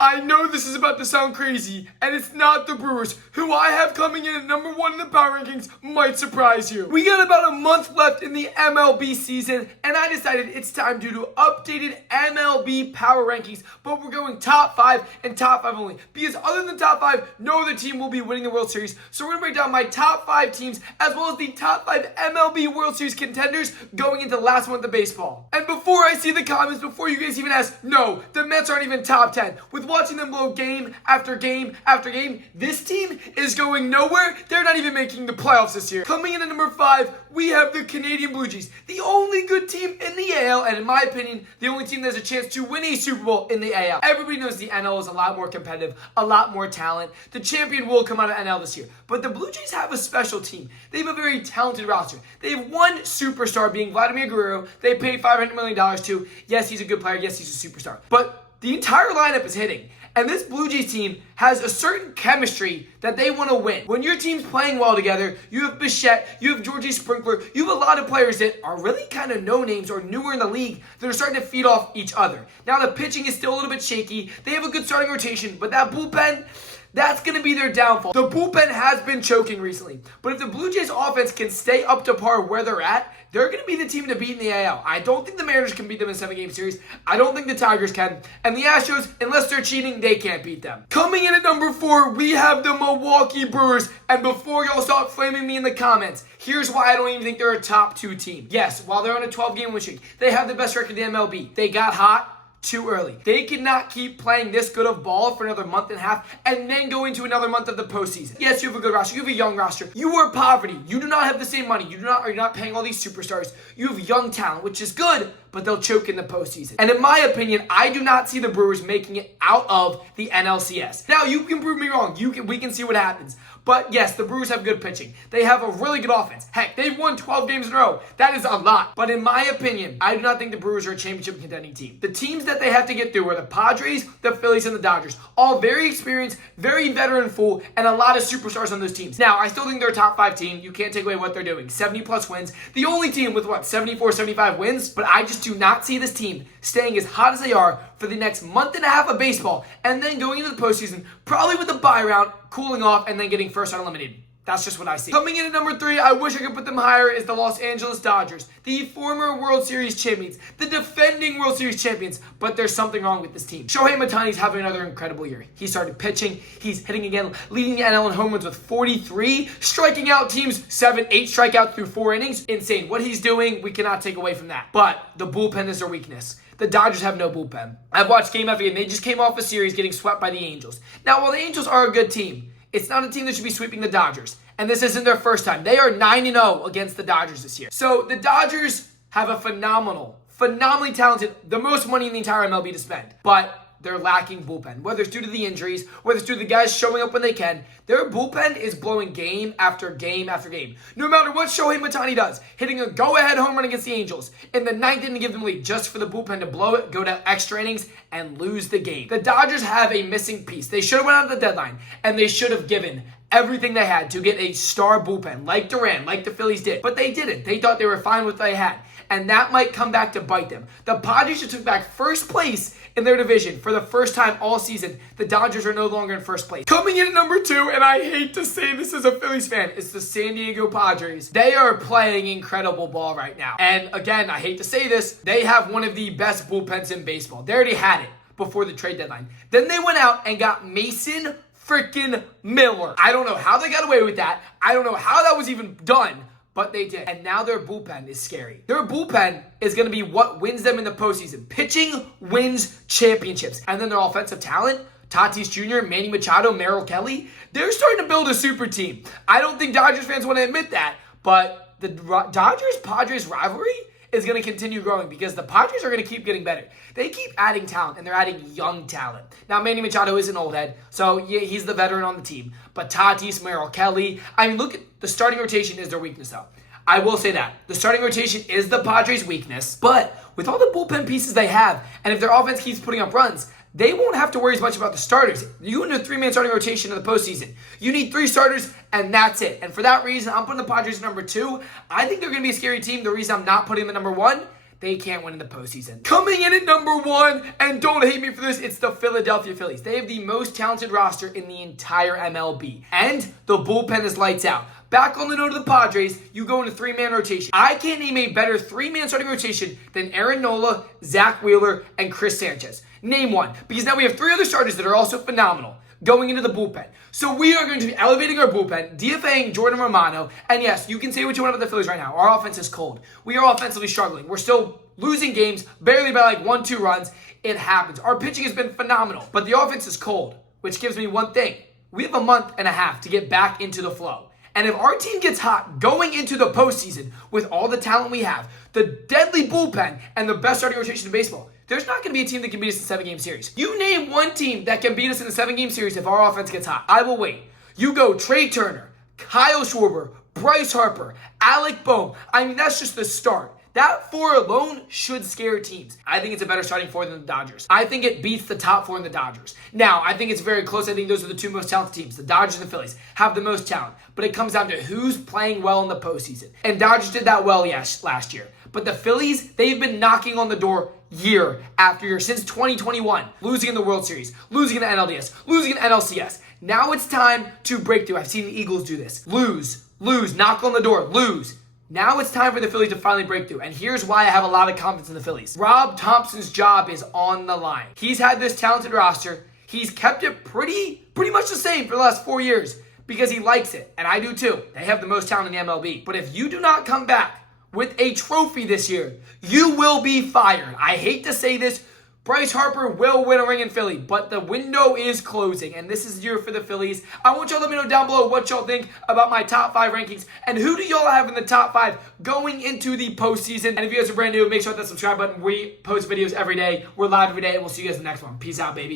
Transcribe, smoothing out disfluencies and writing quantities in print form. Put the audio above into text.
I know this is about to sound crazy, and it's not the Brewers, who I have coming in at number 1 in the power rankings, might surprise you. We got about a month left in the MLB season, and I decided it's time to do updated MLB power rankings, but we're going top 5 and top 5 only, because other than top 5, no other team will be winning the World Series. So we're going to break down my top 5 teams, as well as the top 5 MLB World Series contenders going into the last month of baseball. And before I see the comments, before you guys even ask, no, the Mets aren't even top 10. With watching them blow game after game after game, this team is going nowhere. They're not even making the playoffs this year. Coming in at number 5, we have the Canadian Blue Jays, the only good team in the AL, and in my opinion, the only team that has a chance to win a Super Bowl in the AL. Everybody knows the NL is a lot more competitive, a lot more talent. The champion will come out of NL this year, but the Blue Jays have a special team. They have a very talented roster. They have one superstar being Vladimir Guerrero. They paid $500 million to. Yes, he's a good player. Yes, he's a superstar. But the entire lineup is hitting. And this Blue Jays team has a certain chemistry that they want to win. When your team's playing well together, you have Bichette, you have Georgie Sprinkler, you have a lot of players that are really kind of no-names or newer in the league that are starting to feed off each other. Now, the pitching is still a little bit shaky. They have a good starting rotation, but that bullpen, that's going to be their downfall. The bullpen has been choking recently, but if the Blue Jays offense can stay up to par where they're at, they're going to be the team to beat in the AL. I don't think the Mariners can beat them in a 7-game series. I don't think the Tigers can. And the Astros, unless they're cheating, they can't beat them. Coming in at number 4, we have the Milwaukee Brewers. And before y'all start flaming me in the comments, here's why I don't even think they're a top 2 team. Yes, while they're on a 12-game win streak, they have the best record in the MLB. They got hot too early. They cannot keep playing this good of ball for another month and a half and then go into another month of the postseason. Yes, you have a good roster. You have a young roster. You are poverty. You do not have the same money. You're not paying all these superstars. You have young talent, which is good, but they'll choke in the postseason. And in my opinion, I do not see the Brewers making it out of the NLCS. Now, you can prove me wrong. We can see what happens. But yes, the Brewers have good pitching. They have a really good offense. Heck, they've won 12 games in a row. That is a lot. But in my opinion, I do not think the Brewers are a championship contending team. The teams that they have to get through are the Padres, the Phillies, and the Dodgers. All very experienced, very veteran-full, and a lot of superstars on those teams. Now, I still think they're a top 5 team. You can't take away what they're doing. 70-plus wins. The only team with, 74, 75 wins? But I just do not see this team staying as hot as they are for the next month and a half of baseball, and then going into the postseason, probably with a bye round, cooling off, and then getting first round eliminated. That's just what I see. Coming in at number 3, I wish I could put them higher, is the Los Angeles Dodgers, the former World Series champions, the defending World Series champions, but there's something wrong with this team. Shohei Ohtani's having another incredible year. He started pitching, he's hitting again, leading the NL in home runs with 43, striking out teams 7-8 strikeouts through 4 innings. Insane. What he's doing, we cannot take away from that. But the bullpen is their weakness. The Dodgers have no bullpen. I've watched game after game. They just came off a series getting swept by the Angels. Now, while the Angels are a good team, it's not a team that should be sweeping the Dodgers. And this isn't their first time. They are 9-0 against the Dodgers this year. So the Dodgers have a phenomenally talented, the most money in the entire MLB to spend. But they're lacking bullpen. Whether it's due to the injuries, whether it's due to the guys showing up when they can, their bullpen is blowing game after game after game. No matter what Shohei Ohtani does, hitting a go-ahead home run against the Angels in the 9th inning to give them a lead just for the bullpen to blow it, go to extra innings, and lose the game. The Dodgers have a missing piece. They should have went out at the deadline, and they should have given everything they had to get a star bullpen, like Duran, like the Phillies did. But they didn't. They thought they were fine with what they had. And that might come back to bite them. The Padres just took back first place in their division for the first time all season. The Dodgers are no longer in first place. Coming in at number 2, and I hate to say this as a Phillies fan, it's the San Diego Padres. They are playing incredible ball right now. And again, I hate to say this, they have one of the best bullpens in baseball. They already had it before the trade deadline. Then they went out and got Mason freaking Miller. I don't know how they got away with that. I don't know how that was even done. But they did. And now their bullpen is scary. Their bullpen is going to be what wins them in the postseason. Pitching wins championships. And then their offensive talent, Tatis Jr., Manny Machado, Merrill Kelly, they're starting to build a super team. I don't think Dodgers fans want to admit that, but the Dodgers-Padres rivalry is going to continue growing because the Padres are going to keep getting better. They keep adding talent, and they're adding young talent. Now, Manny Machado is an old head, so yeah, he's the veteran on the team. But Tatis, Merrill Kelly, I mean, look at the starting rotation is their weakness, though. I will say that. The starting rotation is the Padres' weakness, but with all the bullpen pieces they have, and if their offense keeps putting up runs, they won't have to worry as much about the starters. You need a 3-man starting rotation in the postseason. You need 3 starters, and that's it. And for that reason, I'm putting the Padres at number 2. I think they're going to be a scary team. The reason I'm not putting them at number 1, they can't win in the postseason. Coming in at number 1, and don't hate me for this, it's the Philadelphia Phillies. They have the most talented roster in the entire MLB, and the bullpen is lights out. Back on the note of the Padres, you go into 3-man rotation. I can't name a better 3-man starting rotation than Aaron Nola, Zach Wheeler, and Chris Sanchez. Name one, because now we have 3 other starters that are also phenomenal going into the bullpen. So we are going to be elevating our bullpen, DFAing Jordan Romano, and yes, you can say what you want about the Phillies right now. Our offense is cold. We are offensively struggling. We're still losing games, barely by like 1-2 runs. It happens. Our pitching has been phenomenal, but the offense is cold, which gives me one thing. We have a month and a half to get back into the flow. And if our team gets hot going into the postseason with all the talent we have, the deadly bullpen, and the best starting rotation in baseball, there's not going to be a team that can beat us in a 7-game series. You name one team that can beat us in a 7-game series if our offense gets hot. I will wait. You go Trey Turner, Kyle Schwarber, Bryce Harper, Alec Bohm. I mean, that's just the start. That 4 alone should scare teams. I think it's a better starting 4 than the Dodgers. I think it beats the top 4 in the Dodgers. Now, I think it's very close. I think those are the 2 most talented teams. The Dodgers and the Phillies have the most talent. But it comes down to who's playing well in the postseason. And Dodgers did that well, yes, last year. But the Phillies, they've been knocking on the door year after year since 2021. Losing in the World Series, losing in the NLDS, losing in the NLCS. Now it's time to break through. I've seen the Eagles do this. Lose, knock on the door, lose. Now it's time for the Phillies to finally break through, and here's why I have a lot of confidence in the Phillies. Rob Thompson's job is on the line. He's had this talented roster. He's kept it pretty much the same for the last 4 years because he likes it, and I do too. They have the most talent in the MLB. But if you do not come back with a trophy this year, you will be fired. I hate to say this. Bryce Harper will win a ring in Philly, but the window is closing, and this is the year for the Phillies. I want y'all to let me know down below what y'all think about my top 5 rankings, and who do y'all have in the top 5 going into the postseason. And if you guys are brand new, make sure to hit that subscribe button. We post videos every day. We're live every day, and we'll see you guys in the next one. Peace out, baby.